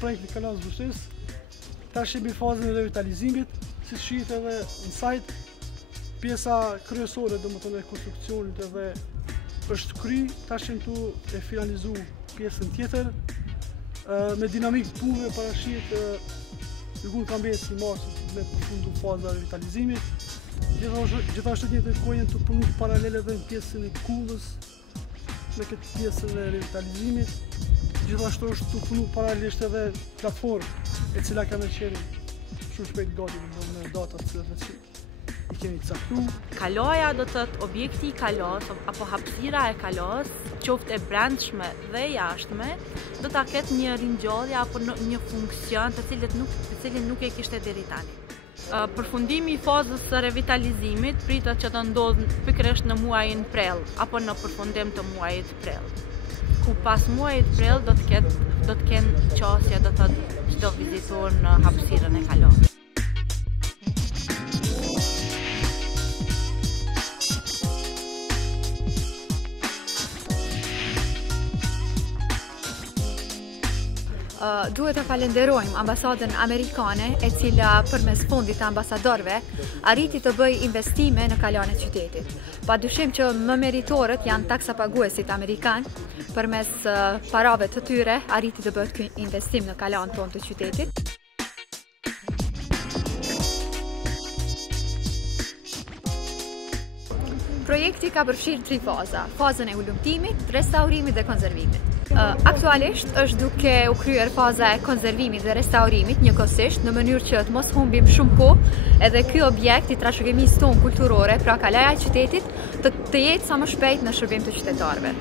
projekti Kalas Vështis. Tash jemi në fazën e revitalizimit, si shihet edhe në sajt. Pjesa kryesore domethënë e konstruksionit edhe është kry, tash jemi tu e finalizu pjesën tjetër. Me dinamikë të punëve parashihet Lëgun ka mbetë në marsit me përfundu faza revitalizimit. Gjithashtu njëtë kohë jenë të punu paralele dhe në pjesën e kullës me këtë pjesën e revitalizimit. Gjithashtu është të punu paralelisht edhe platformë e cila ka me qenë shumë shpejt gati në datat cilat që i kemi caktu. Kaloja do të të objekti i kalos apo hapësira e kalos, qoftë e brendshme dhe jashtme, do ta ketë një ringjallje apo një funksion të cilin nuk e kishte deri tani. Përfundimi i fazës së revitalizimit pritet që të ndodhë pikërisht në muajin prill apo në përfundim të muajit prill. Ku pas muajit prill do të kenë qasje do të çdo vizitor në hapësirën e kalos. Duhet të falenderojmë ambasadën amerikane e cila përmes fondit të ambasadorëve arriti të bëjë investime në kalan e qytetit. Padyshim që më meritorët janë taksapaguesit amerikan, përmes parave të tyre arriti të bëhet ky investim në kalan tonë të qytetit. Projekti ka përfshirë 3 faza: fazën e ulumtimit, restaurimit dhe konservimit. Aktualisht është duke u kryer faza e konservimit dhe restaurimit njëkohësisht në mënyrë që të mos humbim shumë kohë edhe ky objekt i trashëgimisë tonë kulturore, pra kalaja e qytetit, të jetë sa më shpejt në shërbim të qytetarëve.